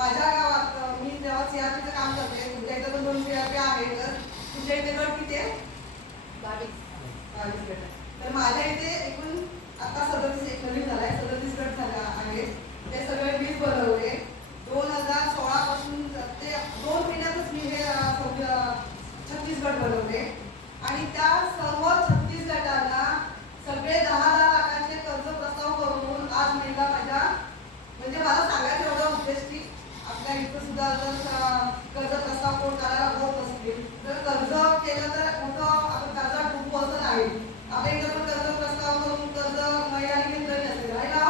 माझ्या गावात मी जेव्हा सीआरपीचं काम करते, तुमच्या इथं पण 2 सीआरपी आहेत, तर तुमच्या इथे गट किती आहे? 22 गट. तर माझ्या इथे एकूण आता 37 नवीन झालाय, 37 गट झाला आहे. ते सगळे 20 बनवले. 2016 पासून ते 2 महिन्यातच मी हे 36 गट बनवले आणि त्या सर्व 36 गटांना सगळे 10-10 लाखांचे कर्ज प्रस्ताव करून आज महिला माझ्या म्हणजे मला सांगायचं एवढं उद्देश की आपल्या इथं सुद्धा जर कर्ज प्रस्ताव कोण करायला होत असतील तर कर्ज केलं तर मोठं आपण कर्ज डुबू असं नाही. आपल्या इथं पण कर्ज प्रस्ताव करून कर्ज महिलांनी घेतलं नसेल राहिला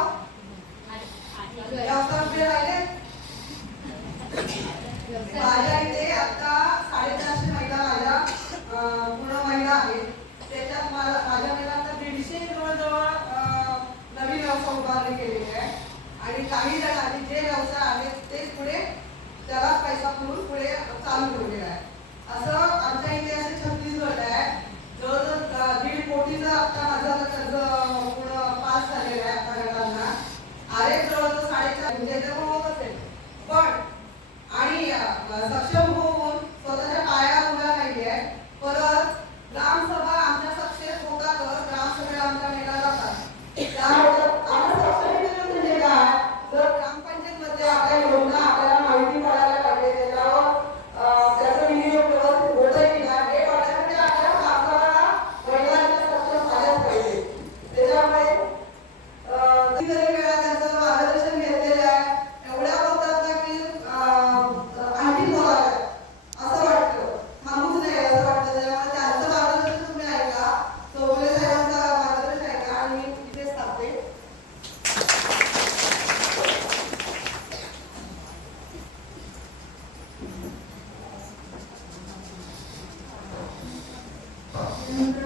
उभे राहिले. माझ्या इथे आता 450 महिला माझ्या पूर्ण महिला आहेत. त्याच्यात माझ्या महिला आता 150 जवळजवळ नवीन व्यवसाय उभारणी केलेले आहे आणि काही जणांनी जे व्यवसाय आहेत तेच पुढे त्याला पैसा पुरून पुढे चालू ठेवलेला आहे. असं आमच्या इथे असे 36 गट आहे. जवळजवळ 1.5 कोटीचा आता माझं कर्ज पूर्ण पास झालेलं आहे. आता गटांना जवळजवळ 4.5 म्हणजे होत असेल पण आणि सक्षम होऊन स्वतःच्या पायावर उभ्या नाहीये. परत ग्रामसभा आमच्या सक्सेस होतातच. ग्रामसभेला आमच्या महिला जातात. म्हणजे काय जर ग्रामपंचायत मध्ये आपल्या योजना आपल्याला माहिती पडायला पाहिजे, त्याच्यावर त्याचं विनियोग व्यवस्थित होतंय की नाही हे बघण्यासाठी आपल्या ग्रामसभेला महिलांच्या सक्षम झाल्याच पाहिजे. त्याच्यामुळे कितीतरी वेळा त्यांचं मार्गदर्शन घेतलेलं आहे. एवढ्या बोलतात ना की आणखी बोलायला असं वाटतं, थांबूच नाही असं वाटतं. त्याच्यामुळे त्यांचं मार्गदर्शन तुम्ही ऐका, चौगुले साहेबांचं मार्गदर्शन ऐका आणि इथेच थांबते. नंतर